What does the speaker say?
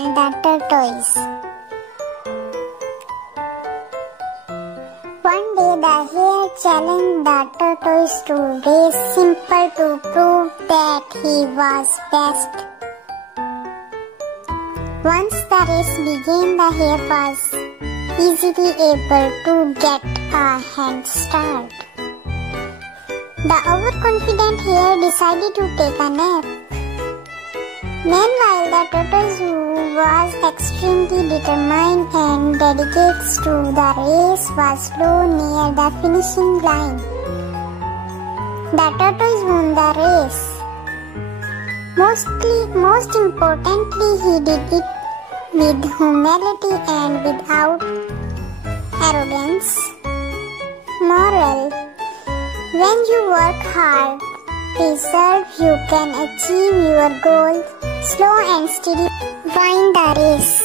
and the Tortoise. One day the Hare challenged the Tortoise to race simple to prove that he was best. Once the race began, the Hare was easily able to get a head start. The overconfident Hare decided to take a nap. Meanwhile, the Tortoise, who was extremely determined and dedicated to the race, was slow near the finishing line. The Tortoise won the race. Most importantly, he did it with humility and without arrogance. Moral: when you work hard, resolve, you can achieve your goal. Slow and steady win the race.